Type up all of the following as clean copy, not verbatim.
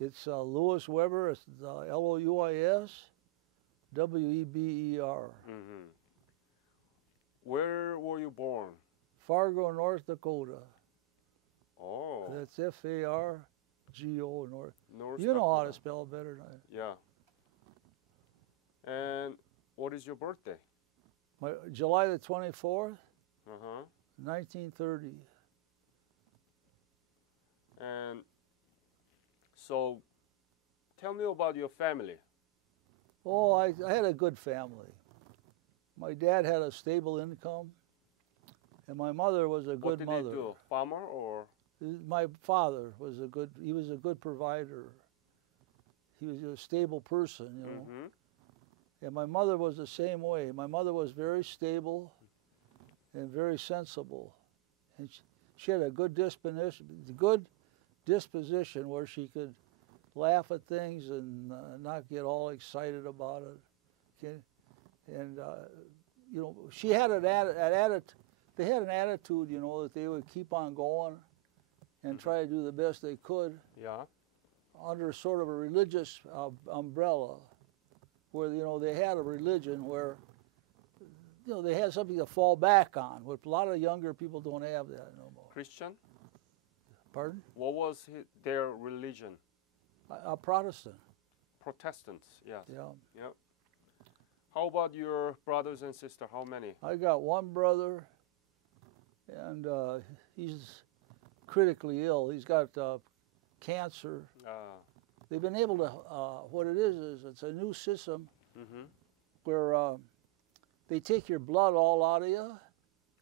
It's Louis Weber. It's Louis Weber. Mm-hmm. Where were you born? Fargo, North Dakota. Oh, That's Fargo, North. North You know how to Dakota. spell it better than I. Yeah. And what is your birthday? July the 24th, Uh-huh. 1930. And so tell me about your family. Oh, I had a good family. My dad had a stable income, and my mother was a What good did mother. they do? Farmer or? My father was he was a good provider. He was a stable person, you know. Mm-hmm. And my mother was the same way. My mother was very stable and very sensible. And she had a good disposition where she could laugh at things and not get all excited about it. Okay? And, you know, she had they had an attitude, you know, that they would keep on going and try to do the best they could Yeah. under sort of a religious umbrella, where, you know, they had a religion where, you know, they had something to fall back on. But a lot of younger people don't have that no more. Christian? Pardon? What was their religion? A Protestant. Protestants, yes. Yeah. Yep. How about your brothers and sisters? How many? I got one brother, and he's critically ill. He's got cancer. They've been able to, what it is it's a new system Mm-hmm. where they take your blood all out of you,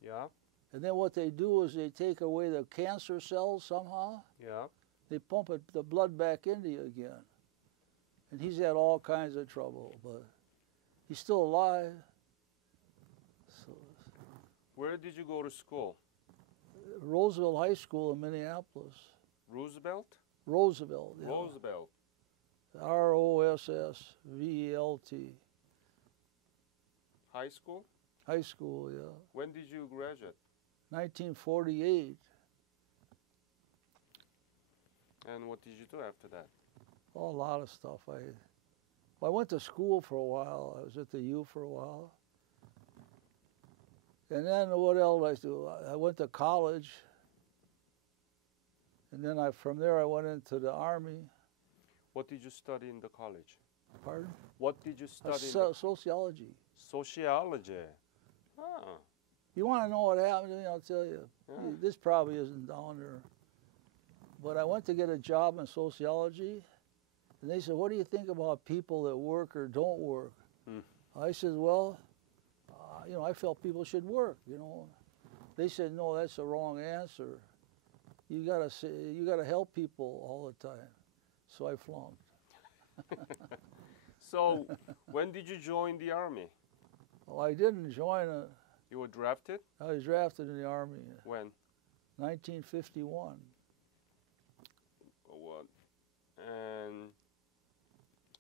Yeah. and then what they do is they take away the cancer cells somehow. Yeah. They pump the blood back into you again. And he's had all kinds of trouble, but he's still alive. So, Where did you go to school? Roosevelt High School in Minneapolis. Roosevelt? Roosevelt. Yeah. Roosevelt. Rossvelt. High school? High school, yeah. When did you graduate? 1948. And what did you do after that? Oh, a lot of stuff. I went to school for a while. I was at the U for a while. And then what else did I do? I went to college. And then from there I went into the Army. What did you study in the college? Pardon? What did you study? In the Sociology. sociology. Ah. You want to know what happened to me? I'll tell you. Yeah. This probably isn't down there. But I went to get a job in sociology, and they said, "What do you think about people that work or don't work?" I said, "Well, you know, I felt people should work. You know." They said, "No, that's the wrong answer. You gotta help people all the time." So I flunked. So, when did you join the army? Well, I didn't join it. You were drafted? I was drafted in the Army in When? 1951. What? And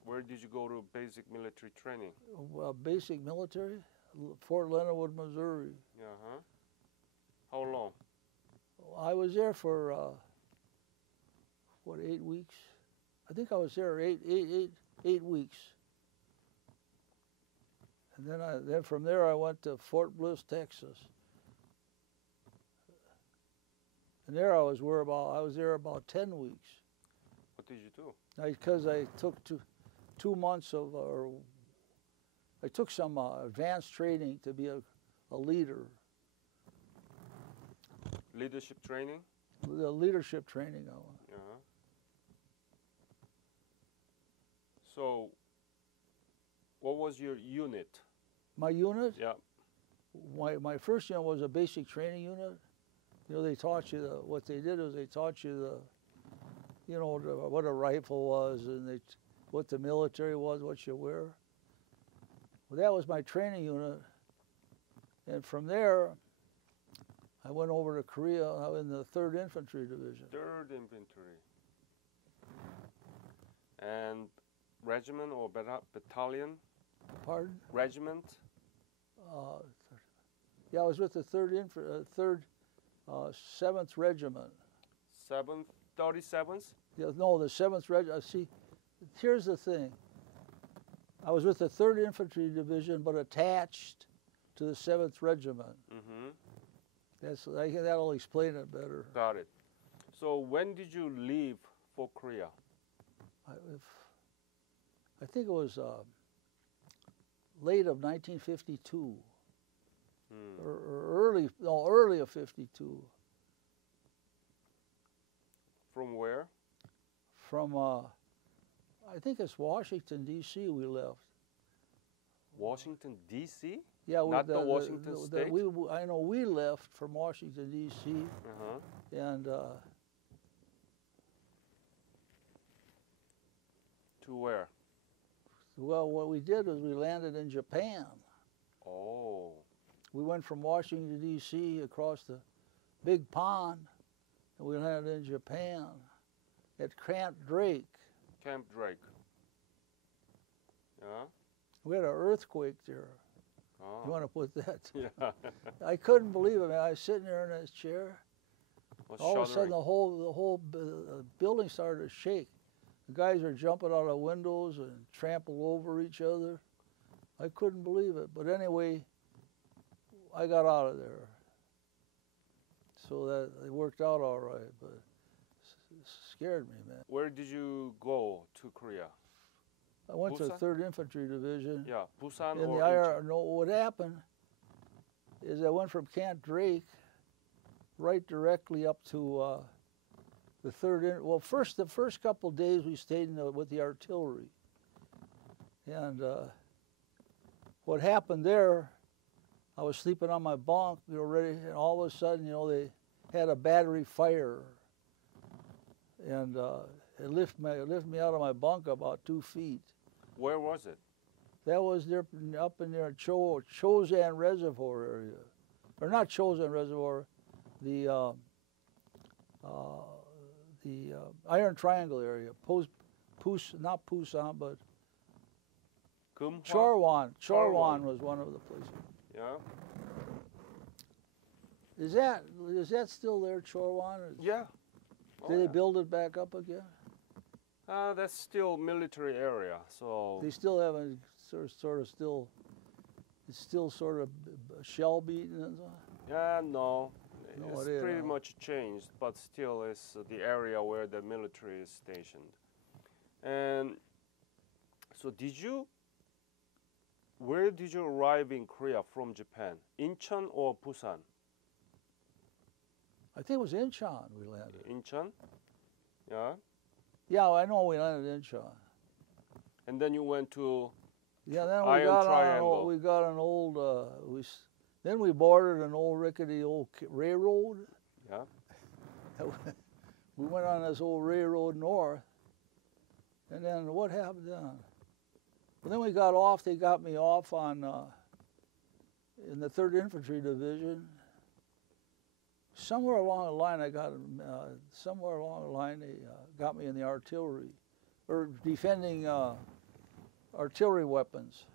where did you go to basic military training? Basic military, Fort Leonard Wood, Missouri. Uh-huh. How long? I was there for 8 weeks? I think I was there 8 weeks. And then from there I went to Fort Bliss, Texas. And there I was there about 10 weeks. What did you do? Because I took 2 months of, I took some advanced training to be a leader. Leadership training? The leadership training I went. Uh-huh. So, what was your unit? My unit? Yeah. My first unit was a basic training unit. You know, they taught you what they did was they taught you what a rifle was and what the military was, what you wear. Well, that was my training unit. And from there, I went over to Korea in the 3rd Infantry Division. 3rd Infantry. And regiment or battalion? Pardon? Regiment? Yeah, I was with the 7th Regiment. 7th, 37th? Yeah, no, the 7th Regiment. See, here's the thing. I was with the 3rd Infantry Division, but attached to the 7th Regiment. Mm-hmm. I think that'll explain it better. Got it. So when did you leave for Korea? I think it was late of 1952, or early of 52. From where? From I think it's Washington D.C. we left. Washington D.C. Yeah, Not the Washington State? I know we left from Washington D.C. Uh-huh. and To where? well, what we did was we landed in Japan. Oh. We went from Washington D.C. across the big pond, and we landed in Japan at Camp Drake. Camp Drake. Yeah. We had an earthquake there. Oh. You want to put that? Yeah. I couldn't believe it, man. I was sitting there in this chair. Was All of a sudden, shuddering. the whole building started to shake. The guys are jumping out of windows and trample over each other. I couldn't believe it. But anyway, I got out of there. So that it worked out all right, but it scared me, man. Where did you go to Korea? I went to the Busan? 3rd Infantry Division. Yeah, Busan In or the IR, Incheon? no, what happened is I went from Camp Drake right directly up to the 3rd. Well, the first couple days we stayed with the artillery, and what happened there, I was sleeping on my bunk, ready, and all of a sudden, they had a battery fire, and it lifted me out of my bunk about 2 feet. Where was it? That was there up in their Chosan Reservoir area, or not Chosan Reservoir, the Iron Triangle area. Not Pusan, but Kumhwa? Chorwan. Chorwan. Chorwan was one of the places. Yeah. Is that still there, Chorwan? Yeah. Oh, Did they yeah. build it back up again? That's still military area, so They still haven't sort of still. It's still sort of shell beaten and so. yeah, no, No, it's it is, pretty huh? much changed, but still is the area where the military is stationed. And so, where did you arrive in Korea from Japan? Incheon or Busan? I think it was Incheon we landed. Incheon, yeah. Yeah, I know we landed in Incheon. And then you went to Yeah, then we Iron got Triangle. we got an old then we boarded an old rickety old railroad. yeah. We went on this old railroad north, and then what happened then? Well, then we got off. They got me off on in the 3rd Infantry Division. Somewhere along the line, they got me in the artillery, or defending artillery weapons.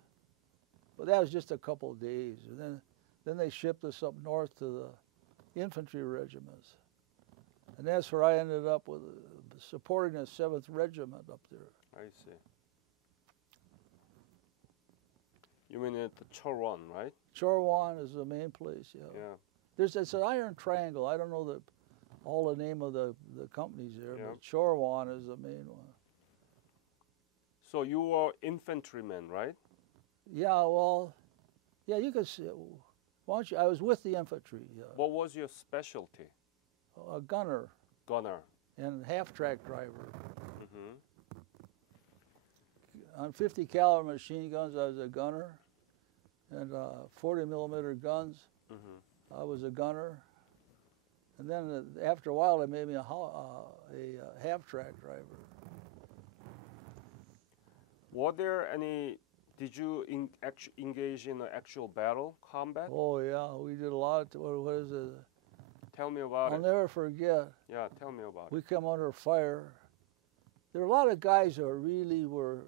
But that was just a couple of days, and then they shipped us up north to the infantry regiments, and that's where I ended up with supporting the 7th Regiment up there. I see. You mean at the Chorwan, right? Chorwan is the main place. Yeah. Yeah. It's an Iron Triangle. I don't know all the name of the companies there, Yeah. but Chorwan is the main one. So you were infantryman, right? Yeah, well, yeah, you could see. Why don't you? I was with the infantry. What was your specialty? A gunner Gunner. and half-track driver. Mm-hmm. On 50 caliber machine guns, I was a gunner, and 40 millimeter guns, Mm-hmm. I was a gunner. And then after a while, they made me a half-track driver. Were there any? Did you engage in an actual battle, combat? Oh yeah, we did a lot. What is it? Tell me about I'll it. never forget. Yeah, tell me about it. We come under fire. There were a lot of guys who really were.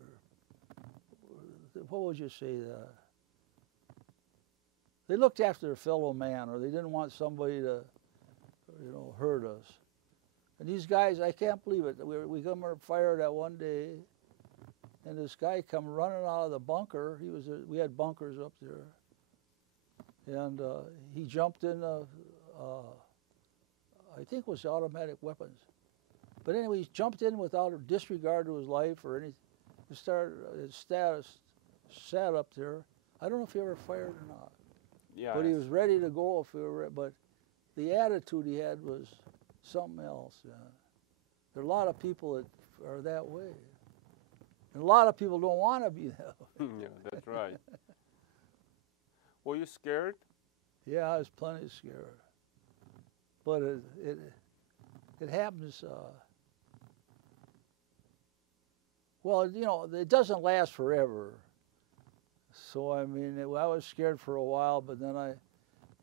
What would you say? They looked after their fellow man, or they didn't want somebody to, hurt us. And these guys, I can't believe it. We come under fire that one day, and this guy come running out of the bunker. We had bunkers up there, and he jumped in. I think it was automatic weapons, but anyway, he jumped in without a disregard to his life or anything. He started his status, sat up there. I don't know if he ever fired or not. Yeah. But he was ready to go if we were. But the attitude he had was something else. Yeah. There are a lot of people that are that way, and a lot of people don't want to be that way. Yeah, that's right. Were you scared? Yeah, I was plenty scared. But it happens. Well, you know, it doesn't last forever. So I mean, I was scared for a while, but then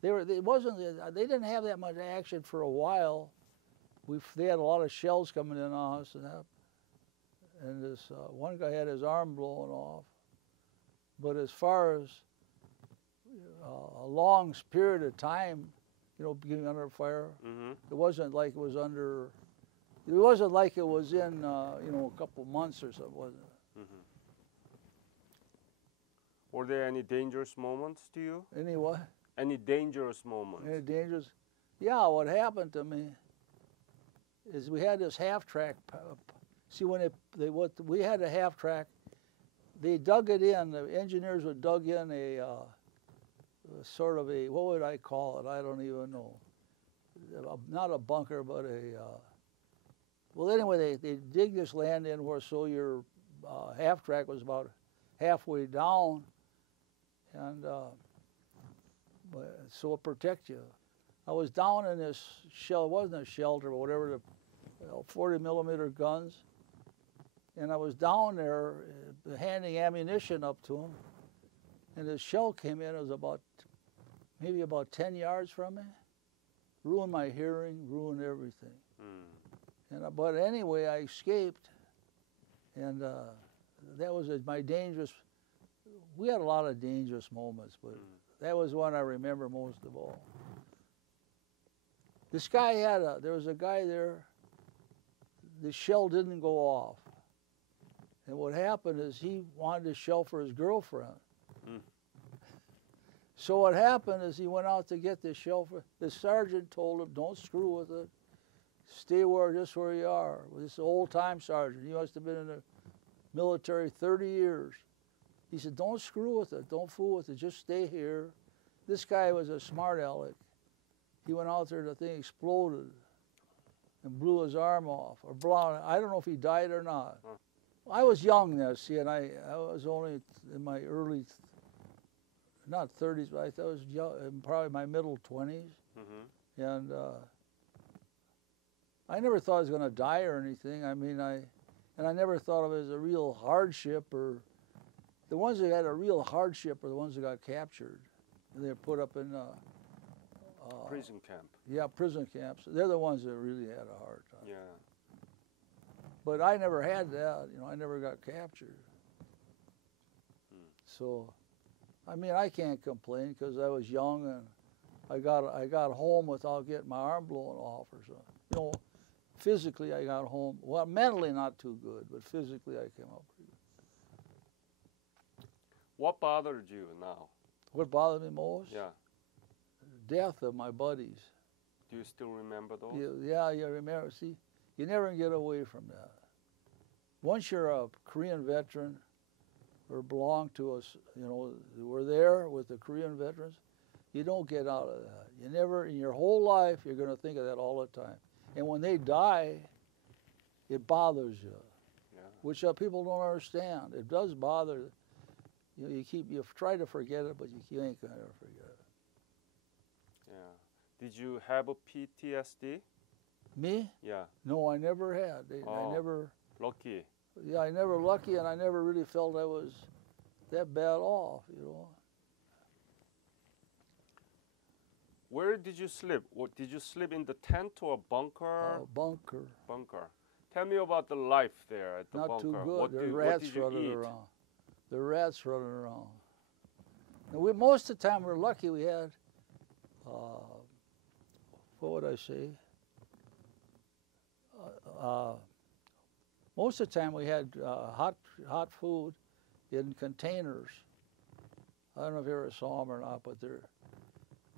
they didn't have that much action for a while. They had a lot of shells coming in on us, and this one guy had his arm blown off. But as far as a long period of time, you know, being under fire, it wasn't like it was under. It wasn't like it was in, you know, a couple months or something, wasn't it? Were there any dangerous moments to you? Any what? Any dangerous moments? Any dangerous? Yeah, what happened to me is we had this half-track. See, when we had a half-track, they dug it in. The engineers would dug in a sort of a, what would I call it? I don't even know. Not a bunker, but a. Well, anyway, they dig this land in where so your half-track was about halfway down, and so it protect you. I was down in this it wasn't a shelter, but whatever, the 40 millimeter guns, and I was down there handing ammunition up to them, and this shell came in. It was maybe about 10 yards from me, ruined my hearing, ruined everything. But anyway, I escaped, and that was my dangerous. We had a lot of dangerous moments, but that was one I remember most of all. This guy there was a guy there. The shell didn't go off, and what happened is he wanted a shell for his girlfriend. So what happened is he went out to get the shell the sergeant told him, "Don't screw with it. Stay just where you are." This old-time sergeant, he must have been in the military 30 years. He said, "Don't screw with it. Don't fool with it. Just stay here." This guy was a smart aleck. He went out there, the thing exploded and blew his arm off. I don't know if he died or not. I was young then, see, and I was only in my early, not 30s, but I was young, probably my middle 20s. And I never thought I was going to die or anything. I mean, I never thought of it as a real hardship. Or the ones that had a real hardship are the ones that got captured. And they were put up in prison camp. Yeah, prison camps. They're the ones that really had a hard time. Yeah. But I never had that. You know, I never got captured. So, I mean, I can't complain because I was young and I got home without getting my arm blown off or something. You know, physically I got home. Well, mentally not too good, but physically I came up pretty good. What bothered you now? What bothered me most? Yeah. Death of my buddies. Do you still remember those? Yeah, you remember. See, you never get away from that. Once you're a Korean veteran or belong to us, you know, we're there with the Korean veterans, you don't get out of that. You never, in your whole life, you're going to think of that all the time. And when they die, it bothers you, which people don't understand. It does bother. You know, you try to forget it, but you ain't going to forget it. Yeah. Did you have a PTSD? Me? Yeah. No, I never had. I never. Lucky. Yeah, I never lucky, and I never really felt I was that bad off, you know. Where did you sleep? What, did you sleep in the tent or a bunker? Bunker. Bunker. Tell me about the life there at the Not bunker. too good. There are rats running around. There are rats running around. And most of the time we're lucky we had, what would I say? most of the time we had hot food in containers. I don't know if you ever saw them or not, but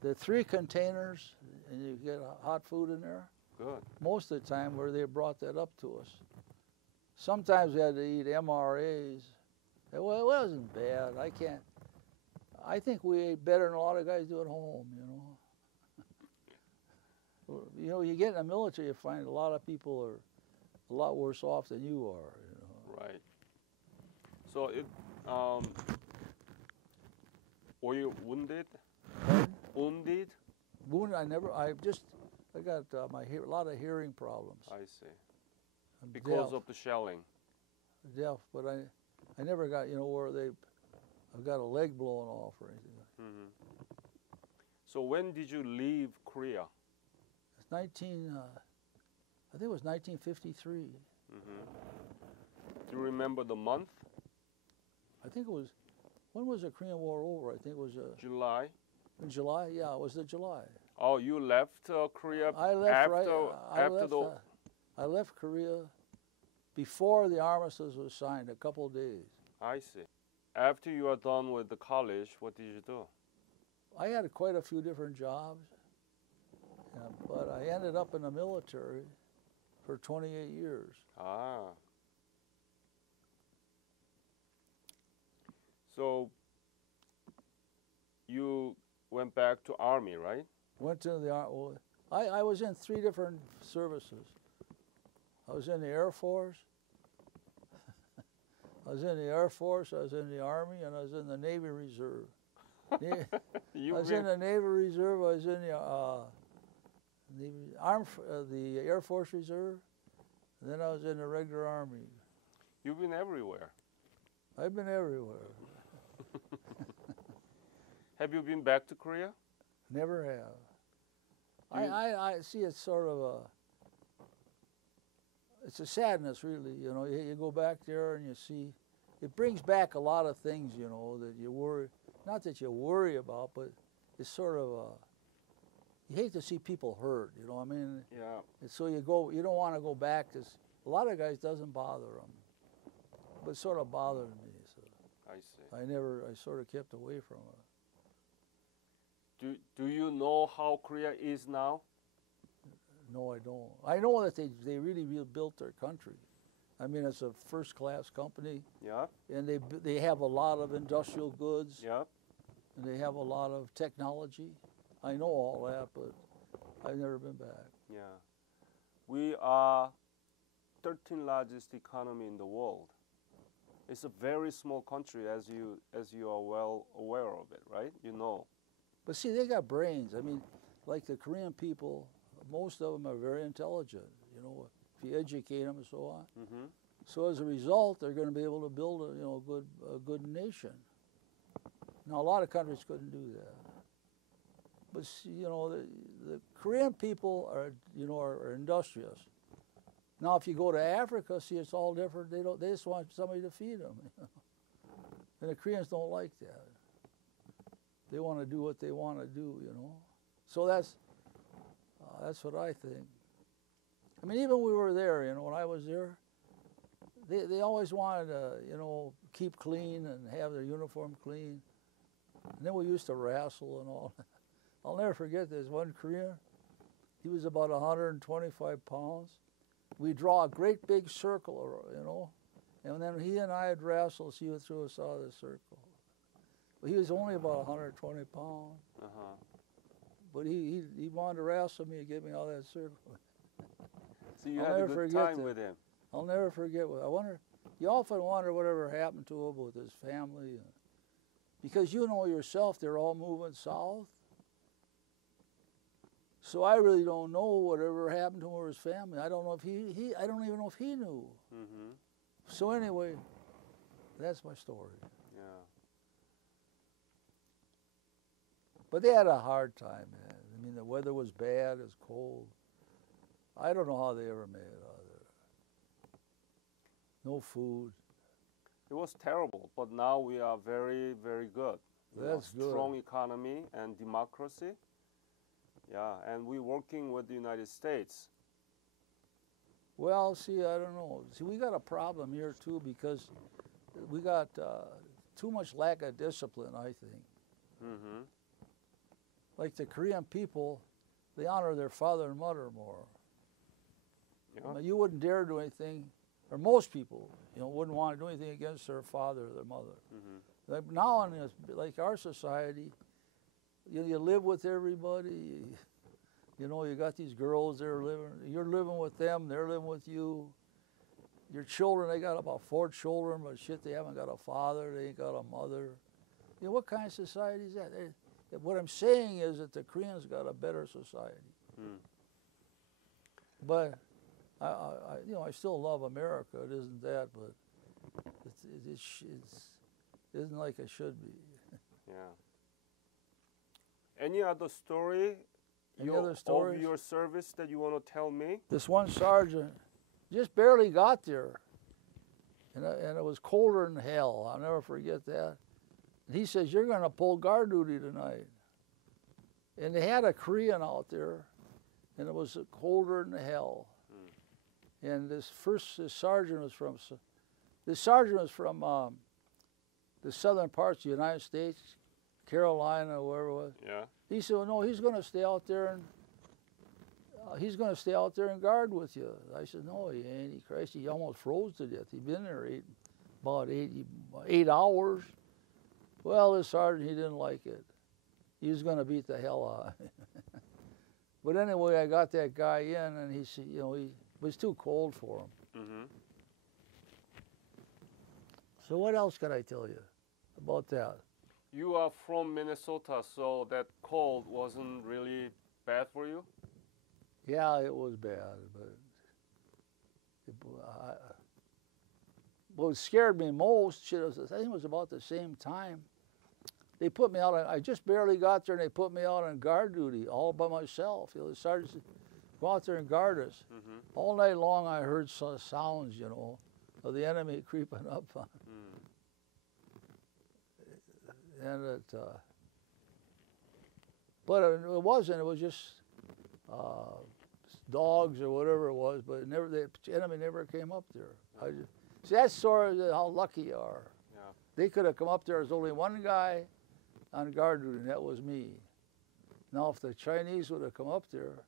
they're 3 containers, and you get hot food in there. Good. Most of the time, where they brought that up to us. Sometimes we had to eat MRAs. Well, it wasn't bad. I think we ate better than a lot of guys do at home. You know, you get in the military, you find a lot of people are a lot worse off than you are. Right. So were you wounded? Wounded? Wounded, I got a lot of hearing problems. I see. I'm Because deaf, of the shelling. deaf, but I never got, where I've got a leg blown off or anything. Hmm. So when did you leave Korea? It's I think it was 1953. Hmm. Do you remember the month? I think it was, when was the Korean War over? I think it was July? in July. Yeah, it was the July. Oh, you left Korea I left after I left Korea before the armistice was signed, a couple of days. I see. After you are done with the college, what did you do? I had quite a few different jobs, but I ended up in the military for 28 years. Ah. So you went back to Army, right? Went to the Army. I was in 3 different services. I was in the Air Force. I was in the Air Force, I was in the Army, and I was in the Navy Reserve. I was in the Navy Reserve, I was in the Air Force Reserve, and then I was in the regular Army. You've been everywhere. I've been everywhere. Have you been back to Korea? Never have. I see it's sort of it's a sadness, really. You go back there and you see, it brings back a lot of things, that you worry, not that you worry about, but it's sort of you hate to see people hurt, I mean? Yeah. And so you don't want to go back, because a lot of guys doesn't bother them, but it sort of bothered me, so I see. I sort of kept away from it. Do you know how Korea is now? No, I don't. I know that they really rebuilt their country. I mean, it's a first-class company, Yeah. and they have a lot of industrial goods, Yeah. and they have a lot of technology. I know all that, but I've never been back. Yeah. We are 13th largest economy in the world. It's a very small country, as you are well aware of it, right? But see, they got brains. I mean, like the Korean people, most of them are very intelligent, if you educate them and so on. Mm-hmm. So as a result, they're going to be able to build a good nation. Now, a lot of countries couldn't do that. But the Korean people are industrious. Now, if you go to Africa, see, it's all different. They just want somebody to feed them. And the Koreans don't like that. They want to do what they want to do, So that's what I think. I mean, even when we were there, when I was there, they always wanted to, keep clean and have their uniform clean. And then we used to wrestle and all. I'll never forget this one Korean. He was about 125 pounds. We draw a great big circle, and then he and I would wrestle, so he would throw us out of the circle. But he was only about 120 pounds. Uh-huh. But he wanted to wrestle me and get me out of that circle. So you had a good time with him. I'll never forget. You often wonder whatever happened to him with his family. Because yourself, they're all moving south. So I really don't know whatever happened to him or his family. I don't know if I don't even know if he knew. Mm-hmm. So anyway, that's my story. Yeah. But they had a hard time, man. I mean, the weather was bad, it was cold. I don't know how they ever made it out of there. No food. It was terrible, but now we are very, very good. That's good. Strong economy and democracy. Yeah, and we're working with the United States. Well, see, I don't know. See, we got a problem here too because we got too much lack of discipline, I think. Mm-hmm. Like the Korean people, they honor their father and mother more. Yeah. Now, you wouldn't dare do anything, or most people, wouldn't want to do anything against their father or their mother. Mm-hmm. Like now in this, like our society, you live with everybody. You got these girls that are living. You're living with them. They're living with you. Your children, they got about 4 children, but shit, they haven't got a father. They ain't got a mother. What kind of society is that? What I'm saying is that the Koreans got a better society. Mm. But I still love America. It isn't that, but it isn't like it should be. Yeah. Any other story? Other stories? Of your service that you want to tell me? This one sergeant just barely got there, and it was colder than hell. I'll never forget that. And he says, "You're going to pull guard duty tonight." And they had a Korean out there, and it was colder than hell. Mm. And this sergeant was from the southern parts of the United States, Carolina, wherever it was. Yeah. He said, "Well, no, he's going to stay out there and guard with you." I said, "No, he ain't. He almost froze to death. He'd been there about 8 hours." Well, this sergeant, he didn't like it. He was going to beat the hell out of me. But anyway, I got that guy in, and he said, it was too cold for him. Mm-hmm. So what else could I tell you about that? You are from Minnesota, so that cold wasn't really bad for you? Yeah, it was bad, but what scared me most, I think it was about the same time. They put me out. I just barely got there, and they put me out on guard duty all by myself. The sergeant said, "Go out there and guard us." Mm-hmm. All night long, I heard sounds, of the enemy creeping up on. And but it wasn't. It was just dogs or whatever it was. But the enemy never came up there. See, that's sort of how lucky you are. Yeah. They could have come up there. There's only one guy on guard duty, and that was me. Now, if the Chinese would have come up there,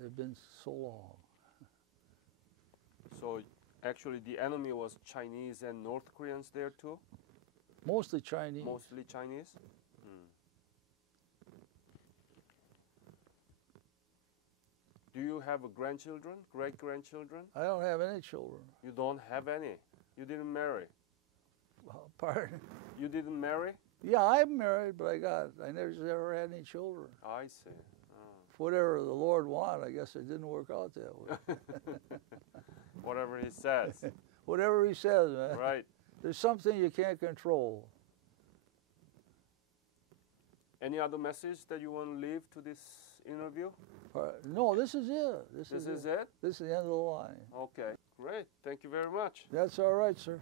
they've been so long. So actually, the enemy was Chinese and North Koreans there too? Mostly Chinese. Mostly Chinese? Mm. Do you have grandchildren, great-grandchildren? I don't have any children. You don't have any? You didn't marry? Pardon? You didn't marry? Yeah, I'm married, but I never had any children. I see. Whatever the Lord wanted, I guess it didn't work out that way. Whatever He says. Whatever He says, man. Right. There's something you can't control. Any other message that you want to leave to this interview? No, this is it. This is it? This is the end of the line. Okay, great. Thank you very much. That's all right, sir.